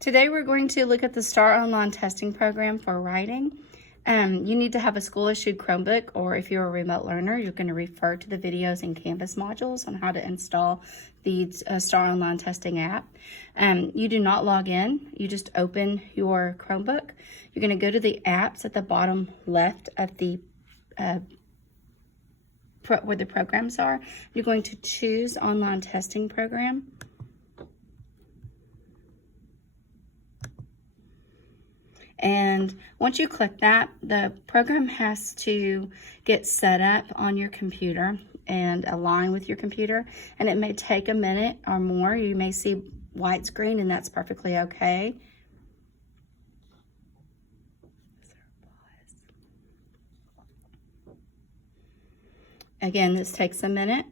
Today we're going to look at the STAAR online testing program for writing. You need to have a school-issued Chromebook, or if you're a remote learner, you're going to refer to the videos and Canvas modules on how to install the STAAR online testing app. You do not log in. You just open your Chromebook. You're going to go to the apps at the bottom left of the where the programs are. You're going to choose online testing program. And once you click that, the program has to get set up on your computer and align with your computer. And it may take a minute or more. You may see white screen, and that's perfectly okay. Again, this takes a minute.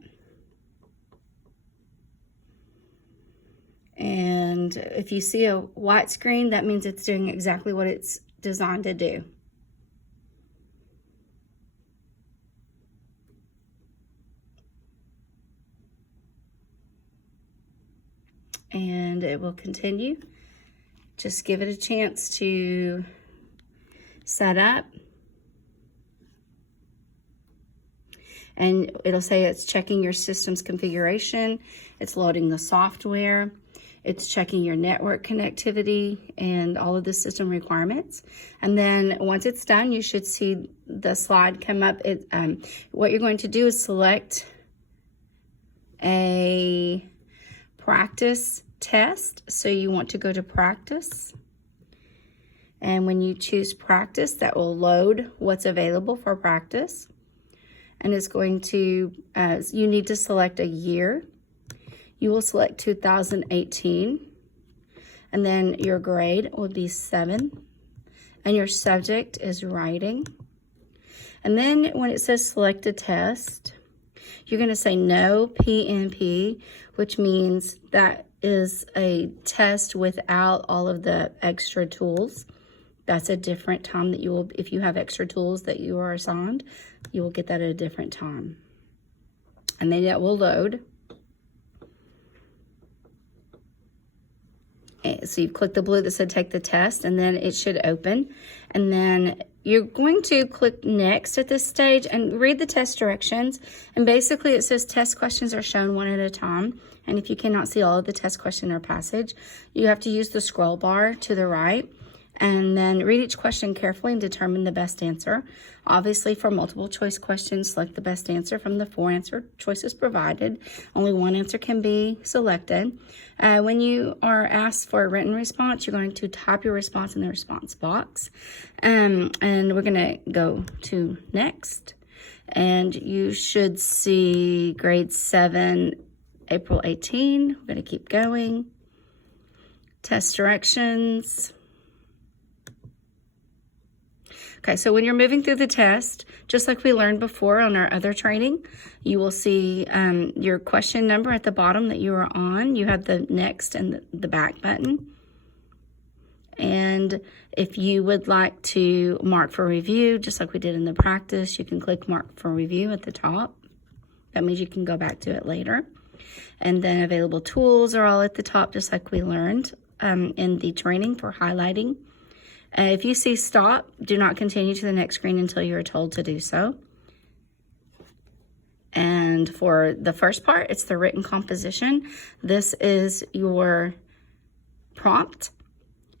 And if you see a white screen, that means it's doing exactly what it's designed to do. And it will continue. Just give it a chance to set up. And it'll say it's checking your system's configuration, it's loading the software, it's checking your network connectivity and all of the system requirements. And then once it's done, you should see the slide come up. What you're going to do is select a practice test. So you want to go to practice. And when you choose practice, that will load what's available for practice. And it's going to, you need to select a year. You will select 2018. And then your grade will be 7. And your subject is writing. And then when it says select a test, you're going to say no PNP, which means that is a test without all of the extra tools. That's a different time that you will, if you have extra tools that you are assigned, you will get that at a different time. And then it will load. So you've clicked the blue that said take the test, and then it should open. And then you're going to click next at this stage and read the test directions. And basically it says test questions are shown one at a time. And if you cannot see all of the test question or passage, you have to use the scroll bar to the right. And then read each question carefully and determine the best answer. Obviously, for multiple choice questions, select the best answer from the 4 answer choices provided. Only one answer can be selected. When you are asked for a written response, you're going to type your response in the response box. And we're going to go to next. And you should see grade 7, April 18. We're going to keep going. Test directions. Okay, so when you're moving through the test, just like we learned before on our other training, you will see your question number at the bottom that you are on. You have the next and the back button. And if you would like to mark for review, just like we did in the practice, you can click mark for review at the top. That means you can go back to it later. And then available tools are all at the top, just like we learned in the training for highlighting. If you see stop, do not continue to the next screen until you are told to do so. And for the first part, it's the written composition. This is your prompt.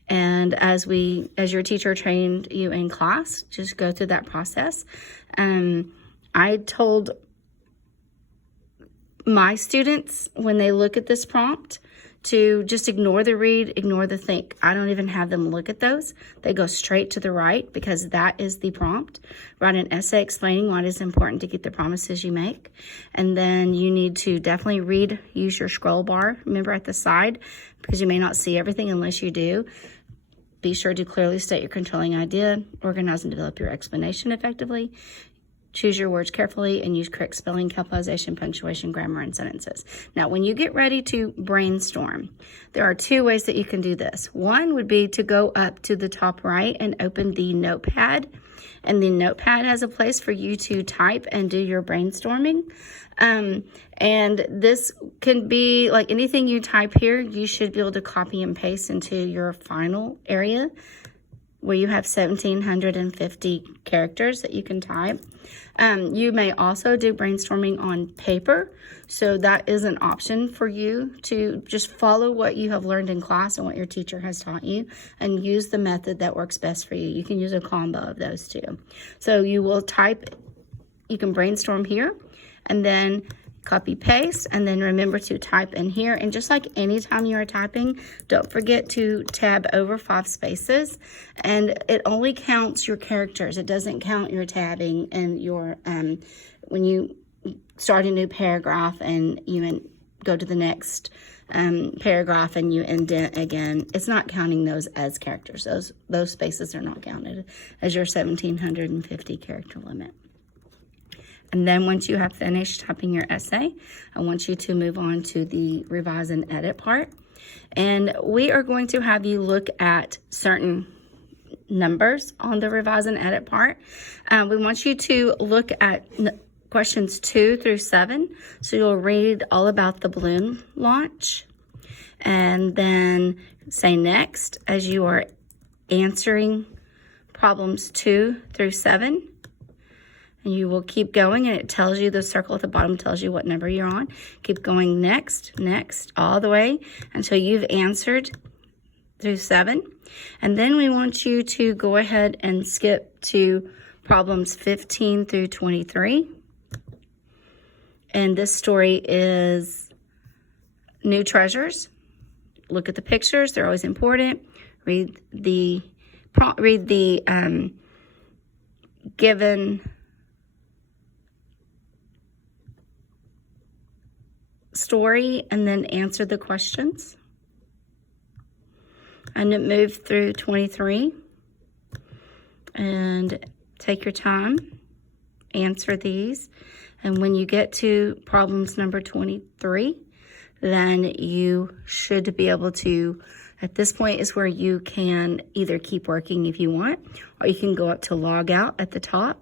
And as your teacher trained you in class, just go through that process. I told my students when they look at this prompt to just ignore the read, ignore the think. I don't even have them look at those. They go straight to the write because that is the prompt. Write an essay explaining why it is important to keep the promises you make. And then you need to definitely read, use your scroll bar, remember at the side, because you may not see everything unless you do. Be sure to clearly state your controlling idea, organize and develop your explanation effectively. Choose your words carefully and use correct spelling, capitalization, punctuation, grammar, and sentences. Now, when you get ready to brainstorm, there are 2 ways that you can do this. One would be to go up to the top right and open the notepad And the notepad has a place for you to type and do your brainstorming. And this can be like anything you type here, you should be able to copy and paste into your final area where you have 1,750 characters that you can type. You may also do brainstorming on paper. So that is an option for you to just follow what you have learned in class and what your teacher has taught you and use the method that works best for you. You can use a combo of those two. So you will type, you can brainstorm here and then copy paste, and then remember to type in here. And just like anytime you are typing, don't forget to tab over 5 spaces, and it only counts your characters. It doesn't count your tabbing and your when you start a new paragraph and you go to the next paragraph and you indent again. It's not counting those as characters. Those spaces are not counted as your 1,750 character limit. And then once you have finished typing your essay, I want you to move on to the revise and edit part. And we are going to have you look at certain numbers on the revise and edit part. We want you to look at questions 2 through 7. So you'll read all about the balloon launch and then say next as you are answering problems 2 through 7. And you will keep going, and it tells you, the circle at the bottom tells you what number you're on. Keep going next, all the way until you've answered through 7. And then we want you to go ahead and skip to problems 15 through 23. And this story is new treasures. Look at the pictures, they're always important. Read the given story and then answer the questions. And then move through 23 and take your time, answer these. And when you get to problems number 23, then you should be able to, at this point is where you can either keep working if you want, or you can go up to log out at the top.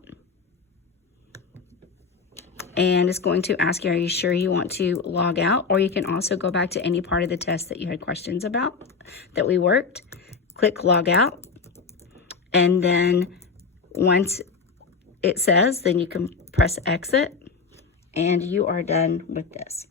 And it's going to ask you, are you sure you want to log out? Or you can also go back to any part of the test that you had questions about that we worked. Click log out. And then once it says, then you can press exit. And you are done with this.